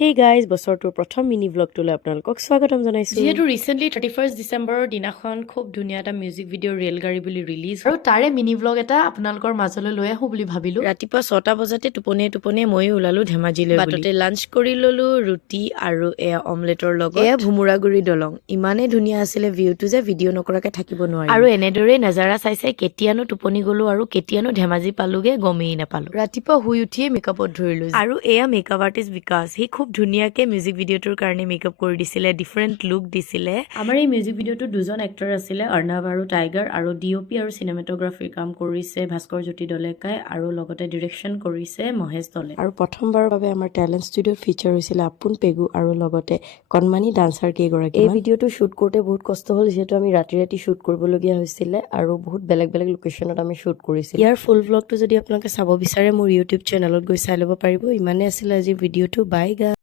Hey guys, বছৰটোৰ প্ৰথম mini ব্লগটোলৈ আপোনালোকক স্বাগতম জনাইছো। যেহেতু ৰিসেন্টলি 31 ডিসেম্বৰৰ দিনাখন খুব ধুনীয়া এটা মিউজিক ভিডিঅ' ৰেলগাড়ী বুলি ৰিলিজ আৰু তাৰে মিনি ব্লগ এটা আপোনালোকৰ মাজলৈ লৈ আহো বুলি ভাবিলো। ৰাতিপুৱা 6টা বজাতে টোপনিয়ে ময়ো ওলালো ধেমাজিলৈ বুলি। বাটতে লাঞ্চ কৰি ললো ৰুটি আৰু এয়া অমলেটৰ লগত। এয়া ভুমুৰাগুৰি দলং। ইমানেই ধুনীয়া আছিলে ভিউটো যে ভিডিঅ' নকৰাকে থাকিব নোৱাৰি। আৰু এনেদৰেই নজাৰা চাই কেতিয়ানো টোপনি গলো আৰু কেতিয়ানো ধেমাজি পালোগে গমেই নাপালো। ৰাতিপুৱা শুই উঠিয়ে মেকআপত ধৰিলো আৰু এয়া মেকআপ আৰ্টিষ্ট বিকাশ। সি খুব ধুনীয়াকে মিউজিক ভিডিঅ'টোৰ কাৰণে মেকআপ কৰি দিছিলে, ডিফাৰেণ্ট লুক দিছিলে। আমাৰ এই মিউজিক ভিডিঅ'টো দুজন এক্টৰ আছিলে, অৰ্ণৱ আৰু টাইগাৰ, আৰু DOP আৰু চিনেমেটোগ্ৰাফিৰ কাম কৰিছে ভাস্কৰ জ্যোতি দলেকাই আৰু লগতে ডিৰেকশ্যন কৰিছে মহেশ দলে। আৰু প্ৰথমবাৰৰ বাবে আমাৰ টেলেণ্ট ষ্টুডিঅ'ত ফিচাৰ হৈছিলে আপুন পেগু আৰু লগতে কণমানি ডান্সাৰ কেইগৰাকী। এই ভিডিঅ'টো শ্বুট কৰোঁতে বহুত কষ্ট হ'ল, যিহেতু আমি ৰাতি শ্বুট কৰিবলগীয়া হৈছিলে আৰু বহুত বেলেগ লোকেশ্যনত আমি শ্বুট কৰিছিলোঁ। ইয়াৰ ফুল ব্লগটো যদি আপোনালোকে চাব বিচাৰে মোৰ ইউটিউব চেনেলত গৈ চাই ল'ব পাৰিব। ইমানেই আছিলে আজি ভিডিঅ'টো। বাই গাইজ।